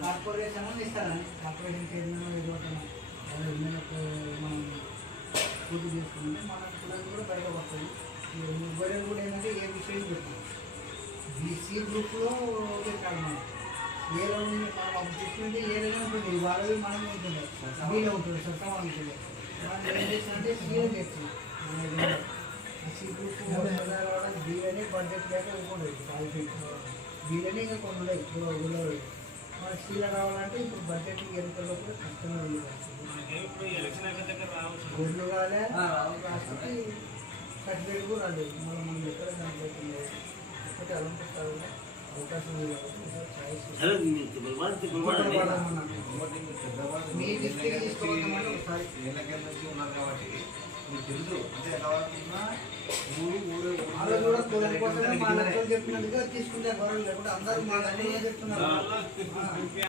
Corporation ఇస్తారని corporation chairman ఇవ్వటం మనం పూర్తి చేసుకుంటే మన పిల్లలు కూడా బయటపడుతుంది. మొబైల్ కూడా ఏంటంటే ఏ విషయం పెట్టాం బీసీ గ్రూప్లో పెట్టాలి మనం ఏలో మనం చూసుకుంటే ఏదైనా ఉంటుంది వాళ్ళవి మనం ఉంటుంది బీలో ఉంటుంది సొంతం ఉంటుంది మనం ఏం చేస్తుందంటే సీలో చేస్తుంది బీసీ గ్రూప్ బీలోనే బడ్జెట్ లేక ఉంటుంది క్వాలిటీ బీలోనే ఇంకా కొన్ని ఉన్నాయి గులో మన సీలో రావాలంటే ఇప్పుడు బడ్జెట్ ఎన్నికల్లో కూడా కష్టంగా ఉంది గొడ్లు కాలే రాష్ట్రకి సర్టిఫికేట్ కూడా రాలేదు మనం ఎక్కడ దాంట్లో ఒకటి అలంకరిస్తారు అవకాశం ఉంది కాబట్టి మీ డిస్ట్రిక్ట్ తీసుకోవాలంటే ఒకసారి ఉన్నారు కాబట్టి మీకు తెలుసు అంటే ఎలా ఉన్నా వాళ్ళు కూడా కులం కోసం మా లెక్కలు చెప్పినట్టుగా తీసుకుంటే గౌరవం లేకుండా అందరూ మా లెక్కలు చెప్తున్నారు.